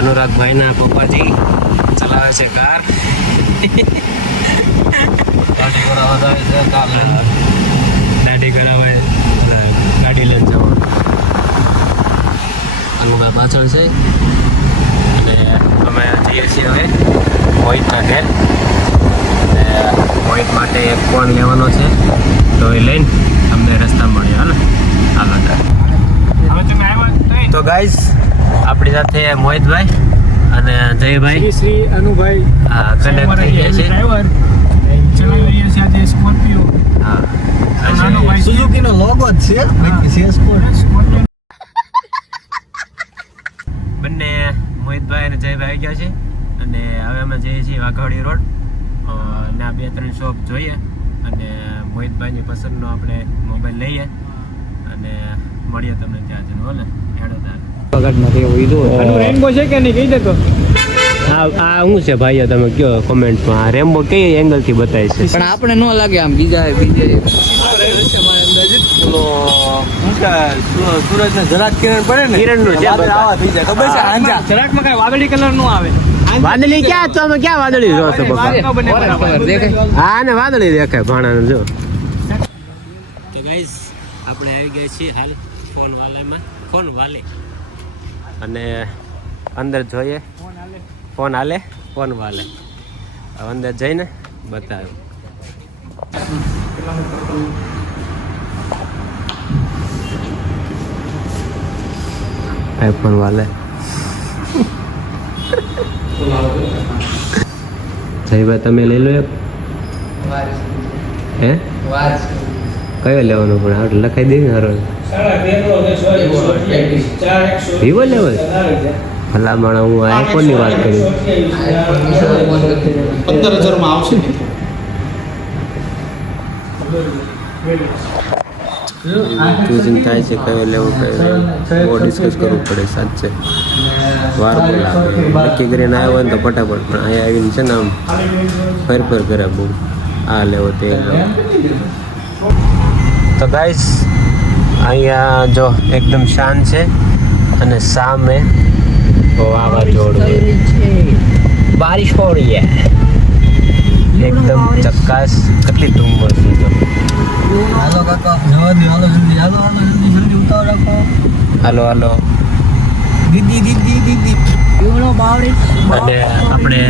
અનુરાગભાઈના પપ્પાજી ચલાવે છે કાર. ગાડી કરાવવા જાય છે કાર લઈને. ગાડી કરાવે ગાડી લઈને જવાનું. અનુભા પાછળ છે અને અમે જઈએ છીએ હવે મોહિતના ઘેર. અને મોહિત માટે એક ફોન લેવાનો છે તો એ લઈને અમને રસ્તા મળ્યો ને હાલો. તો ગાઈઝ આપણી સાથે મોહિતભાઈ અને જયભાઈ શ્રી અનુભાઈ કનેક્ટ થઈ ગયા છે. ડ્રાઈવર ચલાવી રહ્યા છે આજે સ્કોર્પિયો. હા નાનો ભાઈ સુઝુકીનો લોગો જ છે બાકી છે સ્કોર્પિયો. બંને મોહિતભાઈ અને જયભાઈ આવી ગયા છે અને હવે અમે જઈએ છીએ વાઘવાડી રોડ. ના 2-3 શોપ જોઈએ અને મોહિતભાઈની પસંદનો આપણે મોબાઈલ લઈએ અને મળીએ તમને ત્યાં જઈને. બોલે હેડો તાર રેનબો છે કે નહીં કહી દેતો. આ શું છે ભાઈઓ તમે કયો કોમેન્ટમાં. રેમ્બો કઈ એંગલથી બતાવે છે? પણ આપણે ન લાગે આમ બીજા સૂરજ ને જરાક કિરણ પડે ને કિરણનું છે આવા થઈ જાય ખબર છે આંજા. જરાકમાં કઈ વાદળી કલર નું આવે. વાદળી ક્યાં તો અમે ક્યાં વાદળી જો છો પપ્પા? હા ને વાદળી દેખાય ભાણાનું જો. તો ગાઈસ આપણે આવી ગયા છીએ હાલ ફોન વાલે અને અંદર જોઈએ ફોન હાલે ફોન વાલે. અંદર જઈને બતાવ્યું. આઈફોન વાલે જયભાઈ તમે લઈ લો એક. હે કયો લેવાનો પણ આપણે લખાઈ દઈએ ને હારો. વિવો લેવો ભલા માણા હું આઈફોનની વાત કરી. 15,000 માં આવશે. ચૂઝિંગ થાય છે કયો લેવો કયો બહુ ડિસ્કસ કરવું પડે સાચે. વાર બહુ લાગે. નક્કી કરીને આવ્યો હોય ને તો ફટાફટ પણ અહીંયા આવીને છે ને આમ ફેરફાર કરે બહુ. આ લેવો તે લેવો. તો ગાઈસ અહીંયા જો એકદમ શાંત છે અને સામે વાવાઝોડું બારિશ પડી છે એકદમ ચક્કાસ. કેટલી ધુમ્મસ છે જો. હાલો કાકા જવા દે હાલો જલ્દી ઉતાવળ રાખો. હાલો હાલો. દીદી અને આપણે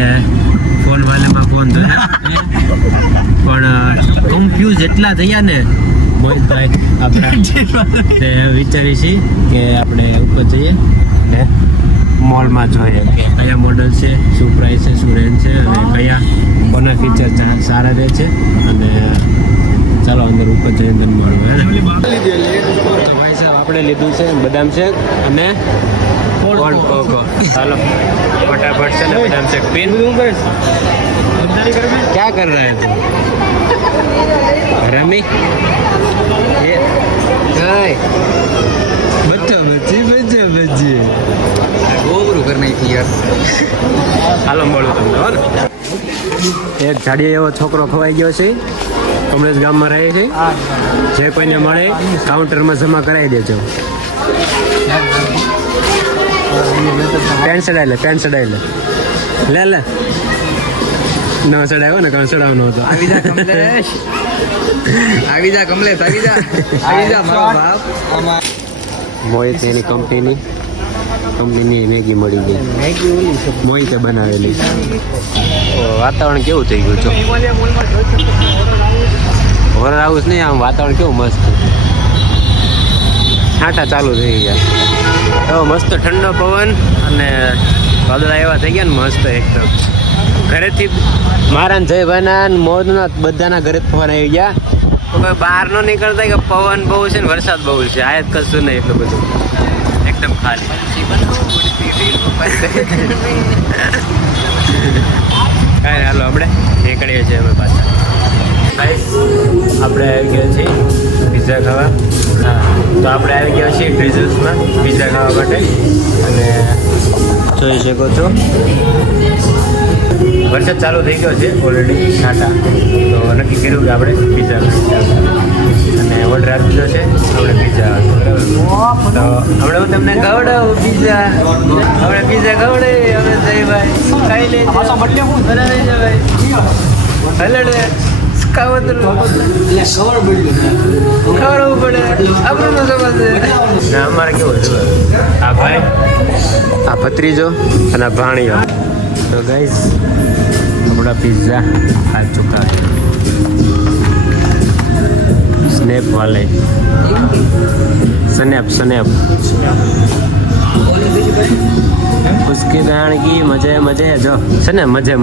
ફોન વાલેમાં ફોન થયો પણ કન્ફ્યુઝ એટલા થયા ને મોહિતભાઈ આપણે તે વિચારી છીએ કે આપણે ઉપર જઈએ ને મોલમાં જોઈએ કે કયા મોડલ છે, શું પ્રાઇસ છે, શું રેન્જ છે અને કયા કોના ફીચર સારા રહે છે. અને ચાલો અંદર ઉપર જઈને તમને મળવું હે ને. ભાઈ સાહેબ આપણે લીધું છે બદામ શેક અને કોલ્ડ કોકો. ચાલો फटाफट से बदाम शेक पीन. क्या कर रहा है तू रमी? ये बच्चे ગોબરું કર નાખી યાર. હાલો મળું તમને હો ને. એક જાડીએ એવો છોકરો ખવાઈ ગયો છે. કમલેશ ગામમાં રહે છે. જે કોઈને મળે કાઉન્ટરમાં જમા કરાવી દેજો. પેન્ટ ચડાવી લે લે ન ચડાવ્યો ને કારણ ચડાવવાનો હતો. આવી જા કમલેશ આવી જા મારો બાપ. મોહિત એની કંપનીની મેગી મળી ગઈ. મોહિતે બનાવેલી. વાતાવરણ કેવું થઈ ગયું છો? હોરર હાઉસ નહીં આમ વાતાવરણ કેવું મસ્ત. છાંટા ચાલુ થઈ ગયા. એવો મસ્ત ઠંડો પવન અને વાદળા એવા થઈ ગયા ને મસ્ત એકદમ. ઘરેથી મારા જયભાઈના મોરના બધાના ઘરે ફોન આવી ગયા. તો કોઈ બહાર ન નીકળતા કે પવન બહુ છે ને વરસાદ બહુ છે. આયાત કશું નહીં એટલું બધું એકદમ ખાલી. કાંઈ હાલો આપણે નીકળીએ છીએ અમે પાછા. આપણે આવી ગયા છીએ પિઝા ખાવા. હા તો આપણે આવી ગયા છીએ ડ્રીઝલ્સમાં પિઝા ખાવા માટે. અને જોઈ શકો છો વરસાદ ચાલુ થઈ ગયો છે ઓલરેડી છાંટા. તો નક્કી કર્યું કે આપણે પિઝા ખાઈ. અને ઓર્ડર આપી દીધો છે આપણે પીઝા તો હમણાં હું તમને ખવડાવું પીઝા આપણે પીઝા ખવડાવી હવે જયભાઈ ખાઈ લેજો બનાવી છે ભાઈ હલડે ખવડાવવું પડે આપણું તો સમજ ના અમારે કેવું છે આ ભાઈ આ ભત્રીજો અને આ ભાણીઓ તો ગાઈઝ આપણા પિઝા આ ચુકા સ્નેપ વાલે स्नैप उसकी बहन की मजे जो છે ને મજે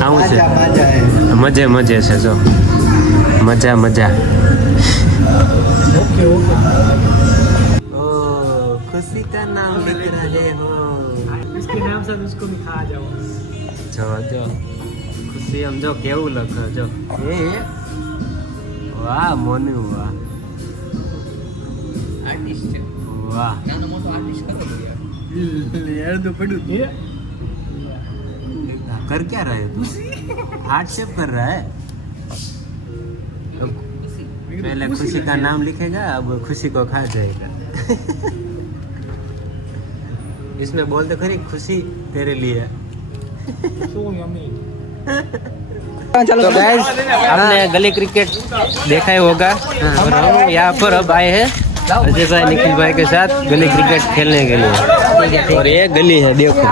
આવું છે મજે છે જો મજા ओ खुशी का नाम लिख रहे हो इसके नाम से उसको भी खा जाओ જો ખુશી આમ જો કેવું લખો જો એ વાહ મોનુ વાહ આર્ટિસ્ટ છે વાહ નાનો મોટો આર્ટિસ્ટ કરો यार तो पड़ू ये कर क्या रहे हो तुम हार्ट शेप कर रहा है तो पहले खुशी का नाम लिखेगा अब खुशी को खा जाएगा इसमें बोलते खरी खुशी तेरे लिए सो यम्मी तो गाइस आपने गली क्रिकेट देखा ही होगा और हम यहाँ पर अब आए हैं अजय भाई निखिल भाई के साथ गली क्रिकेट खेलने के लिए और ये गली है देखो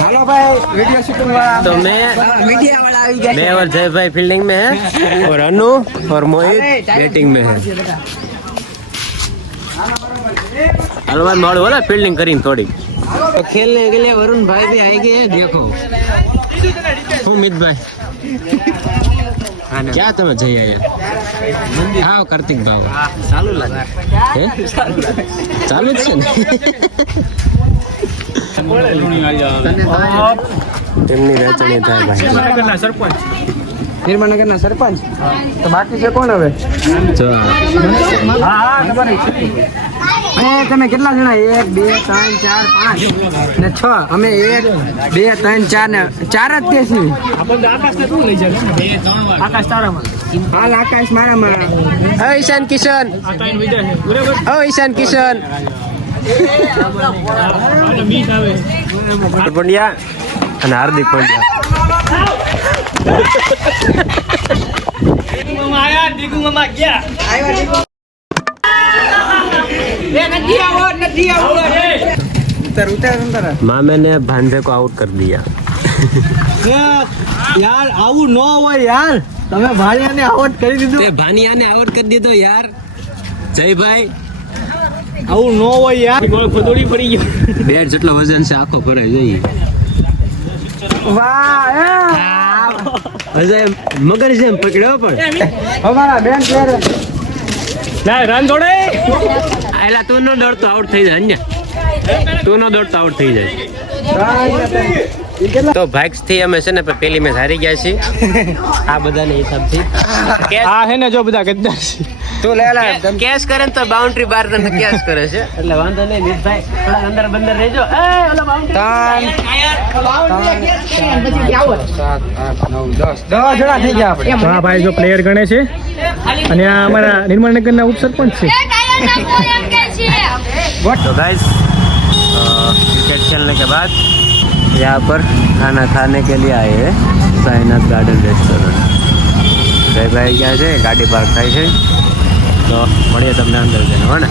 हेलो भाई वीडियो शूटिंग वाला तो मैं और जय भाई फील्डिंग में है और अनु और मोहित बैटिंग में है हलवान मोड़ बोला फील्डिंग करी थोड़ी तो खेलने के लिए वरुण भाई भी आएंगे देखो सुमित भाई क्या તમે જઈ આયા હા કાર્તિક ભાઈ ચાલુ લાગે હે ચાલુ જ છે ને તેમની વેચણી થાય ભાઈ सरपंच નિર્માણનગરના સરપંચ તો બાકી છે કોણ હવે જો हाँ खबर है અને તમે કેટલા જણા 1 2 3 4 5 ને 6 અમે 1 2 3 4 ને 4 જ દેસી अपन आकाश ने तू ले जा आकाश तारा में હાલ આકાશ મારામાં હે ઈશાન કિશન आता इन विजय है बराबर ઓ ઈશાન કિશન आता मीट आवे પંડ્યા અને હાર્દિક પંડ્યા मामा आया दीगू मामा गया ઉતર मामे ने भांजे को आउट कर दिया યાર આવું ન હોય યાર તમે ભાડિયાને આઉટ કરી દીધું તે ભાનિયાને આઉટ કરી દીધો યાર જય ભાઈ આવું ન હોય યાર ખોદોડી પડી ગયો બેટ જેટલો વજન છે આખો ભરાઈ જઈએ વાહ અજય મગર જેમ પકડ્યો પણ અમારા બેન પ્લેયર ના રન દોડે આયલા તું નો દોડતો આઉટ થઈ જાય અન્ય તું નો દોડતો આઉટ થઈ જાય તો ભાગ્સ થી અમે છે ને પેલી મેચ હારી ગયા છીએ આ બધાને હિસાબથી આ હે ને જો બધા ગદ્દાર છે તું લેલા કેશ કરે ને તો બાઉન્ડ્રી બાર તને કેશ કરે છે એટલે વાંધો નહીં નીતભાઈ થોડા અંદર બંદર રહેજો એ ઓલા બાઉન્ડ્રી 10 જણા થઈ ગયા આપણે હા ભાઈ જો પ્લેયર ગણે છે અને આ અમારા નિર્માણનગરના ઉપસરપંચ છે तो गाइस क्रिकेट खेलने के बाद यहाँ पर खाना खाने के लिए आए हैं साईनाथ गार्डन रेस्टोरेंट जय भाई क्या है गाड़ी पार्क થાય છે તો મળીએ તમને અંદર જઈને હો ને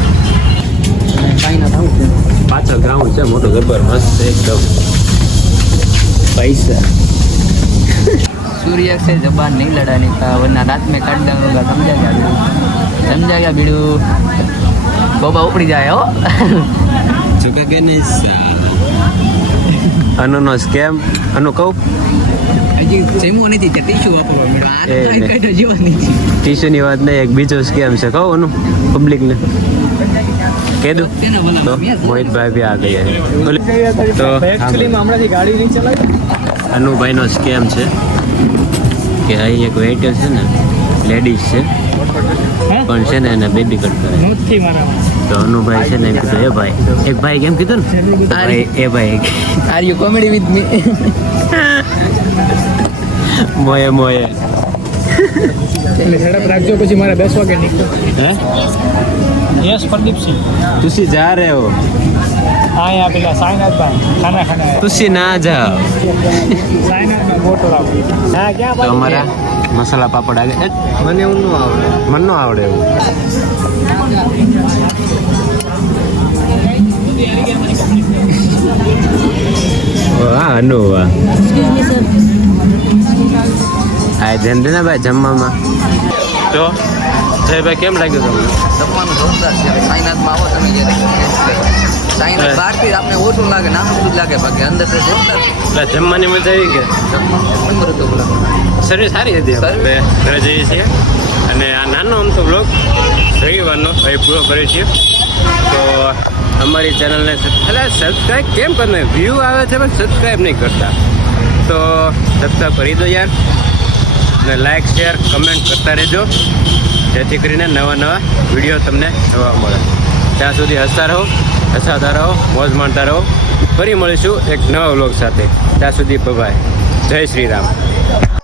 પાછળ ગ્રાઉન્ડ છે મોટો જબર મસ્ત એકદમ પૈસા सूर्य से जबान नहीं लड़ाने का वरना रात में काट डालूंगा समझा गया बीड़ू बाबा उपड़ी जाए हो ચુકા કે નહીં અનુનો સ્કેમ અનુ કહું હજી જમ્યું નથી તે ટીશ્યુ વાપરવા મળ્યો આ એ તો ને. કાઢો જેવો નથી ટીશ્યુની વાત નહીં એક બીજો સ્કેમ છે કહું અનુ પબ્લિકને કહી દઉં તેના તો વાલા મેં મોહિતભાઈ બી આ ગયા તો એકચ્યુઅલી માં હમણાંથી ગાડી નહીં ચલાવી અનુભાઈનો સ્કેમ છે કે અહીં એક વેઇટર છે ને લેડીઝ છે પણ છે ને એને બેબી કટ કરે નથી મારા તો અનુભાઈ છે ને એમ કીધું એ ભાઈ એક ભાઈ કેમ કીધું ને ભાઈ એ ભાઈ are you comedy with me મોયે મોયે એટલે ઝડપ રાખજો પછી મારે 10 વાગે નીકળો. હે યસ પ્રદીપસિંહ. तुसी जा रहे हो હા યા પેલા સાઈનાથભાઈ ખાના तुसी ना जाओ સાઈનાથમાં ફોટો લાવો. હા ક્યાં તો અમારા મસાલા પાપડ આગળ મને એવું ન આવડે મને ન આવડે એવું વાહ અનુ વાહ આ જંદના ભાઈ જમવામાં તો જયભાઈ કેમ લાગ્યું તમને જમવાનું જોરદાર છે સાઈનાથમાં આવો તમે જ્યારે સાઈનાથ બહારથી આપણે ઓછું લાગે નાનું જ લાગે બાકી અંદર તો જોરદાર એટલે જમવાની મજા આવી કે જમવાનું એક નંબર હતું બોલા સર્વિસ સારી હતી આપણે ઘરે જઈએ છીએ અને આ નાનો અમથો બ્લોગ રવિવારનો ભાઈ પૂરો કરીએ છીએ તો અમારી ચેનલને એટલે સબસ્ક્રાઈબ કેમ કરને વ્યૂ આવે છે પણ સબસ્ક્રાઈબ નહીં કરતા તો સબસ્ક્રાઈબ કરી દો યાર અને લાઈક શેર કમેન્ટ કરતા રહેજો જેથી કરીને નવા નવા વિડીયો તમને જોવા મળે ત્યાં સુધી હસતા રહો હસાતા રહો મોજ માણતા રહો ફરી મળીશું એક નવા વ્લોગ સાથે ત્યાં સુધી બાય જય શ્રી રામ